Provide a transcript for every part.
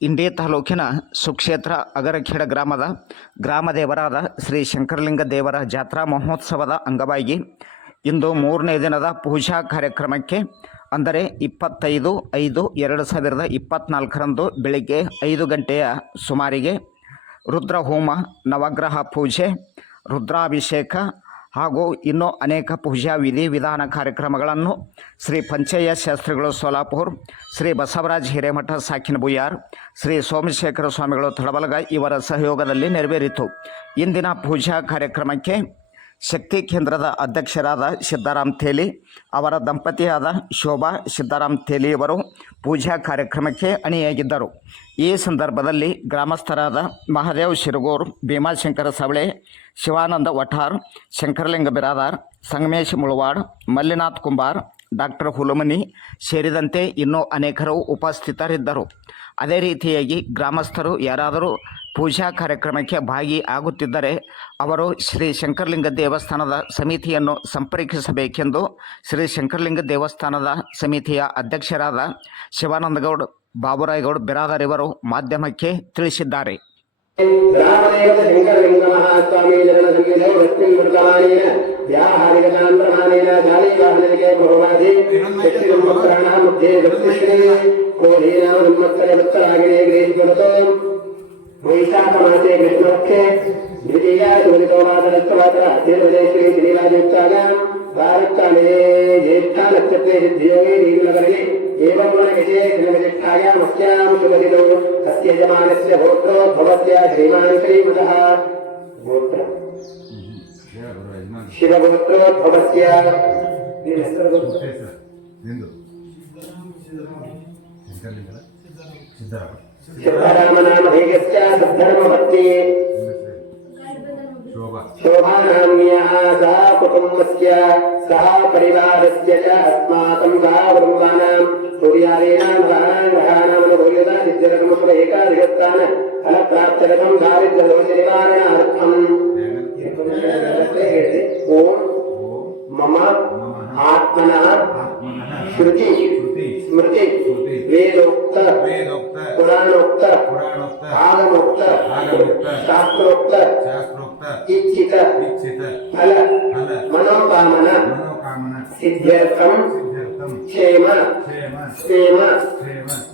ಇಂಡಿ ತಾಲೂಕಿನ ಸುಕ್ಷೇತ್ರ ಅಗರಖೇಡ ಗ್ರಾಮದ ಗ್ರಾಮದೇವರಾದ ಶ್ರೀ ಶಂಕರಲಿಂಗ ದೇವರ ಜಾತ್ರಾ ಮಹೋತ್ಸವದ ಅಂಗವಾಗಿ ಇಂದು ಮೂರನೇ ದಿನದ ಪೂಜಾ ಕಾರ್ಯಕ್ರಮಕ್ಕೆ ಅಂದರೆ ಇಪ್ಪತ್ತೈದು ಐದು ಎರಡು ಸಾವಿರದ ಇಪ್ಪತ್ತ್ನಾಲ್ಕರಂದು ಬೆಳಿಗ್ಗೆ ಐದು ಗಂಟೆಯ ಸುಮಾರಿಗೆ ರುದ್ರ ಹೋಮ ನವಗ್ರಹ ಪೂಜೆ, ರುದ್ರಾಭಿಷೇಕ ಹಾಗೂ ಇನ್ನೂ ಅನೇಕ ಪೂಜಾ ವಿಧಿ ವಿಧಾನ ಕಾರ್ಯಕ್ರಮಗಳನ್ನು ಶ್ರೀ ಪಂಚಯ್ಯ ಶಾಸ್ತ್ರಿಗಳು ಸೋಲಾಪುರ್, ಶ್ರೀ ಬಸವರಾಜ್ ಹಿರೇಮಠ, ಸಾಕಿನ ಬುಯಾರ್ ಶ್ರೀ ಸೋಮಶೇಖರ ಸ್ವಾಮಿಗಳು ತಡಬಲಗ ಇವರ ಸಹಯೋಗದಲ್ಲಿ ನೆರವೇರಿತು. ಇಂದಿನ ಪೂಜಾ ಕಾರ್ಯಕ್ರಮಕ್ಕೆ ಶಕ್ತಿ ಕೇಂದ್ರದ ಅಧ್ಯಕ್ಷರಾದ ಸಿದ್ದಾರಾಮ್ ಥೇಲಿ, ಅವರ ದಂಪತಿಯಾದ ಶೋಭಾ ಸಿದ್ದಾರಾಮ್ ಥೇಲಿಯವರು ಪೂಜಾ ಕಾರ್ಯಕ್ರಮಕ್ಕೆ ಅಣಿಯಾಗಿದ್ದರು. ಈ ಸಂದರ್ಭದಲ್ಲಿ ಗ್ರಾಮಸ್ಥರಾದ ಮಹಾದೇವ್ ಶಿರಗೂರ್, ಭೀಮಾಶಂಕರ ಸವಳೆ, ಶಿವಾನಂದ ವಠಾರ್ ಶಂಕರಲಿಂಗ ಬಿರಾದಾರ್ ಸಂಗಮೇಶ್ ಮುಳವಾಡ್, ಮಲ್ಲಿನಾಥ್ ಕುಂಬಾರ್, ಡಾಕ್ಟರ್ ಹುಲಮನಿ ಸೇರಿದಂತೆ ಇನ್ನೂ ಅನೇಕರು ಉಪಸ್ಥಿತರಿದ್ದರು. ಅದೇ ರೀತಿಯಾಗಿ ಗ್ರಾಮಸ್ಥರು ಯಾರಾದರೂ ಪೂಜಾ ಕಾರ್ಯಕ್ರಮಕ್ಕೆ ಭಾಗಿ ಆಗುತ್ತಿದ್ದರೆ ಅವರು ಶ್ರೀ ಶಂಕರಲಿಂಗ ದೇವಸ್ಥಾನದ ಸಮಿತಿಯನ್ನು ಸಂಪರ್ಕಿಸಬೇಕೆಂದು ಶ್ರೀ ಶಂಕರಲಿಂಗ ದೇವಸ್ಥಾನದ ಸಮಿತಿಯ ಅಧ್ಯಕ್ಷರಾದ ಶಿವಾನಂದಗೌಡ, ಬಾಬುರಾಯ್ಗೌಡ, ಬಿರಾದರ್ ಇವರು ಮಾಧ್ಯಮಕ್ಕೆ ತಿಳಿಸಿದ್ದಾರೆ. ವೈಶಾಖಮಾತೆ ಮಿತ್ರಕ್ಕೆ ದ್ವಿತೀಯ ಸೂರಿತೋನಾದ ರಕ್ತವಾದ ಅಧ್ಯಯನದೇಶ್ವರಿ ಗಿರಿರಾಜಯುಕ್ತಾಗ ಭಾರತಾನೇ ಜ್ಯೇಷ್ಠ ನಕ್ಷತ್ರೆ ಸಿದ್ಧಿಯೋಗಿ ನೀರಿನವರಿಗೆ ಏವಮೂಲ ವಿಜಯ ಶ್ರೀಮಜಿಷ್ಠಾಯ ಮುಖ್ಯಾಂ ಶುಭದಿನೋ ಅತ್ಯಜಮಾನಸ್ಯ ಗೋತ್ರೋ ಭವತ್ಯ ಶ್ರೀಮಾನ್ ಶ್ರೀಮತಃ ಗೋತ್ರ ಶಿವಗೋತ್ರೋ ಭವತ್ಯ ನಿಮ್ಮ ಹೆಸರು ಸಿದ್ದರಾಮಯ್ಯ ಸಿದ್ದರಾಮಯ್ಯ शुभारामनामधेयस्य सद्धर्मवर्त्ये शोभानाम्न्यः सः कुटुम्बस्य सः परिवारस्य च अस्माकं सः कुटुम्बानां सूर्यादीनां ग्रहाणां ग्रहाणाम् अनुभूयता नित्यरकमत्र एकाधिगस्तान फलप्राप्त्यरकं दारिद्र्यदोषनिवारणार्थम् ॐ मम आत्मनः। श्रुति। स्मृति वेदोक्त पुराणोक्त आगमोक्त शास्त्रोक्त इच्छित फल मनोकामना सिद्ध्यर्थम ಕ್ಷೇಮ क्षेम ಕ್ಷೇಮ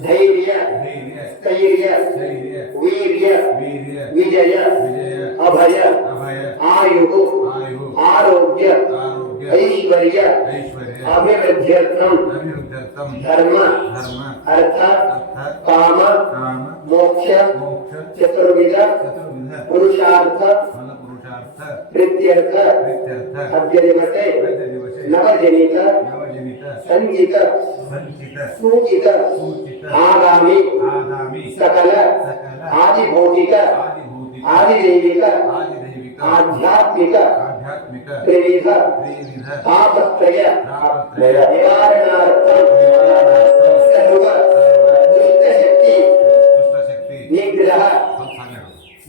धैर्य ಧೈರ್ಯ स्थैर्य ಧೈರ್ಯ वीर्य ವೀರ್ಯ विजय ವಿಜಯ अभय ಅಭಯ आयु ಆಯು आरोग्य ಆರೋಗ್ಯ ऐश्वर्य ಐಶ್ವರ್ಯ अभिवृद्ध्यर्थम ಅಭಿವೃದ್ಧರ್ಥಂ धर्म ಧರ್ಮ अर्थ ಅರ್ಥ काम ಕಾಮ मोक्ष ಮೋಕ್ಷ चतुर्विध ಚತುರ್ವಿಧ पुरुषार्थ ಫಲ ಪುರುಷಾರ್ಥ प्रीत्यर्थ। अव्ययवते सूचित। आगामी। सकल। आदिभौतिक। आदिदैविक। आध्यात्मिक। त्रिविध। तापत्रय। निवारणार्थम। सर्व। दुष्टशक्ति। निग्रह।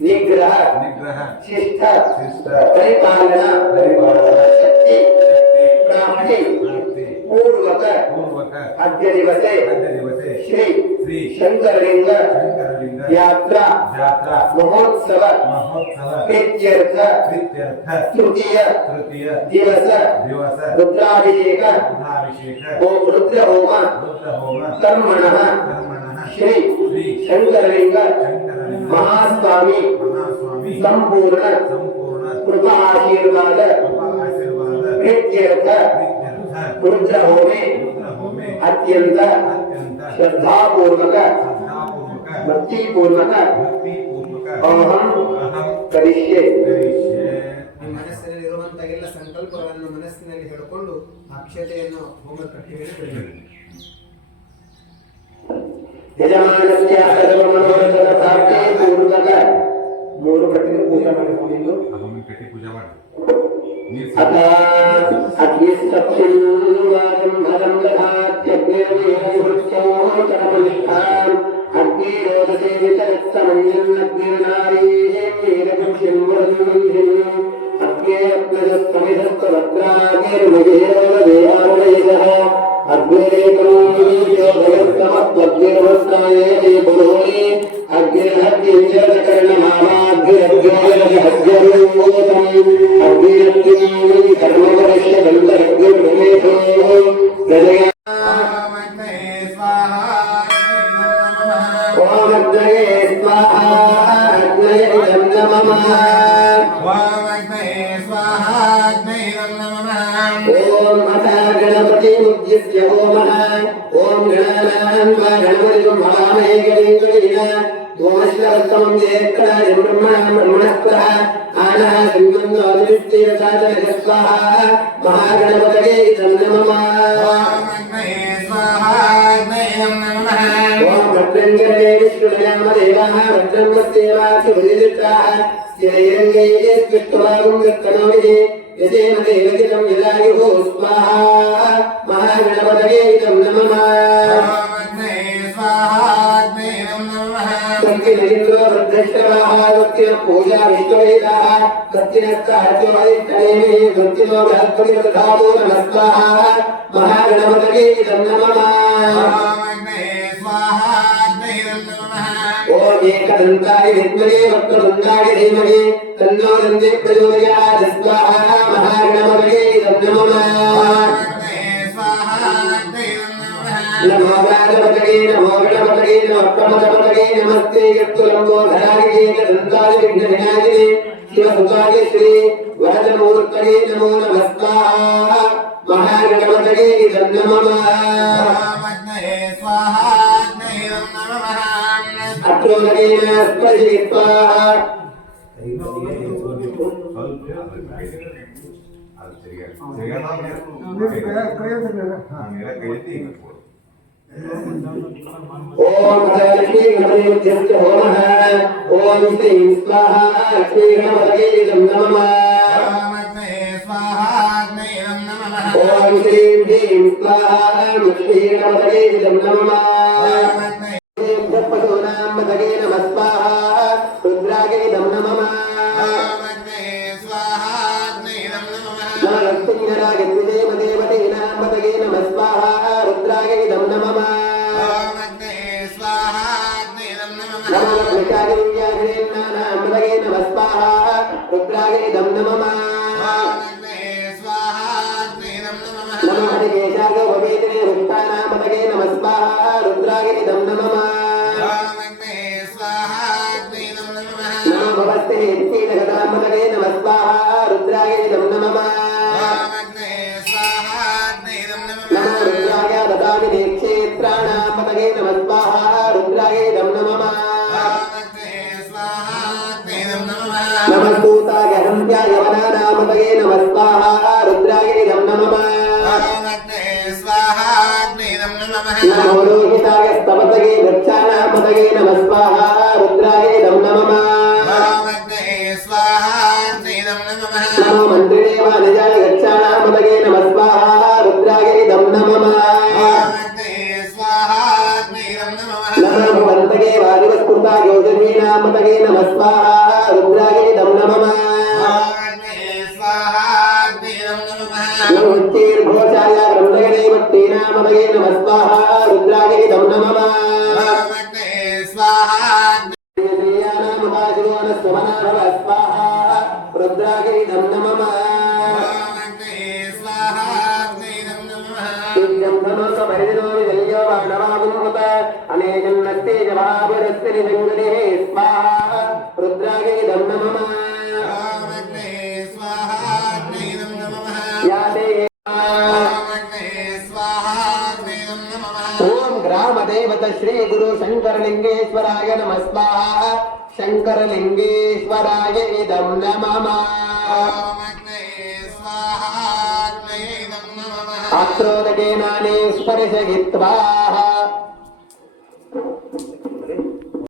निग्रह। ब्रह्मणः शिष्ट शिष्ट परिपालना परिपालना शक्ति शक्ति प्राप्ति प्राप्ति पूर्वक पूर्वक अद्य दिवसे अद्य दिवसे श्री श्री शंकरलिंग शंकरलिंग यात्रा यात्रा महोत्सव महोत्सव कृत्यर्थ कृत्यर्थ तृतीय तृतीय दिवस दिवस रुद्राभिषेक रुद्राभिषेक रुद्र होम रुद्र होम कर्मणः कर्मणः श्री श्री शंकरलिंग महास्वामी ಸಂಪೂರ್ಣ ಕೃಪಾ ಆಶೀರ್ವಾದ ಪ್ರೀತ್ಯರ್ಥ ರುದ್ರ ಹೋಮೆ ಅತ್ಯಂತ ಶ್ರದ್ಧಾಪೂರ್ವಕ ಭಕ್ತಿಪೂರ್ವಕ ಅಹಂ ಕರಿಷ್ಯೆ. ಮನಸ್ಸಿನಲ್ಲಿ ಇರುವಂತ ಎಲ್ಲ ಸಂಕಲ್ಪಗಳನ್ನು ಮನಸ್ಸಿನಲ್ಲಿ ಹೇಳಿಕೊಂಡು ಅಕ್ಷತೆಯನ್ನು ಹೋಮಕ್ಕೆ ಹೇಳಿಕೊಳ್ಳಿ ಯಜಮಾನಸ್ಯ ಮೂರು ಕಟ್ಟಿಗೆ ಪೂಜೆ ಮಾಡಿಕೊಂಡಿದ್ದು ಅಹಂ ಕಟ್ಟಿ ಪೂಜೆ ಮಾಡಿ ನೀರು ಅಥ ಅಗ್ನಿಸ್ತಪ್ಸಿಂವಾದಂ ஓம் கணபதி ஓம் கணபதி ఇదం నమః. వామగ్నయే స్వాహాగ్నైరం నమః ఓం అథ గణపతి ఉద్దిశ్య హోమః ఓం గణానాం వా సత్యనగింద్రో వృద్ధశ్రవాः సత్య పూజా విశ్వవేదాः సత్యనస్తార్చోదిష్టనేమి సత్యలో బృహస్పతి తథామో నమస్వాహా మహాగణపతయే ఇదం నమః. వామగ్నయే స్వాహాగ్నైరం నమః. ఓం ఏకదంతాయ విద్మహే వక్రతుండాయ ధీమహి తన్నో దంతే ప్రచోదయాత్ స్వాహా మహాగణపతయే నమో రాజపతకే నమో గణపతకే నమోత్తమతపతకే నమస్తే యత్తులంబోధరాజే గదంతాయ విఘ్న వినాయకనే శివసుతాయ శ్రీ ओम सर्वे गणेश चित्त होम है ओम श्री स्वाहा श्री गणपति नमः। ओम श्री भीम स्वाहा श्री गणपति नमः। రుద్రాగే ఇదం నమః. వామగ్నయే స్వాహాగ్నైరం నమః నమో హరికేశాగోపవేదినే వృత్తానామదగే నమస్వాహా. రుద్రాగే ఇదం నమః. వామగ్నయే భవస్తే హేత్కీలగదామదగే నమస్వాహా. రుద్రాగే ఇదం నమః. వామగ్నయే స్వాహాగ్నైరం నమో నమః. రుద్రాయ ఇదం నమః వామగ్నయే స్వాహాగ్నైరం నమః నమో రోహితాయ రుద్రాగే ఇదం నమః వామగ్నయే స్వాహాగ్నైరం నమః నమో నమః నమో ఉచ్చీర్ఘోషాయ బ్రహ్మగణే మత్తీనామదగే నమస్వాహా రుద్రాగే ఇదం నమః స్వాహాగ్నైరం రుద్రాగే ఇదం నమః స్వాహాగ్నైరం నమః శ్రీ గురు శంకరలింగేశ్వరాయ నమ స్వాహ శంకరలింగేశ్వరాయ ఇదం నమః. వామగ్నయే స్వాహాగ్నైరం నమః అత్రోదకేనానే స్పర్శయిత్వా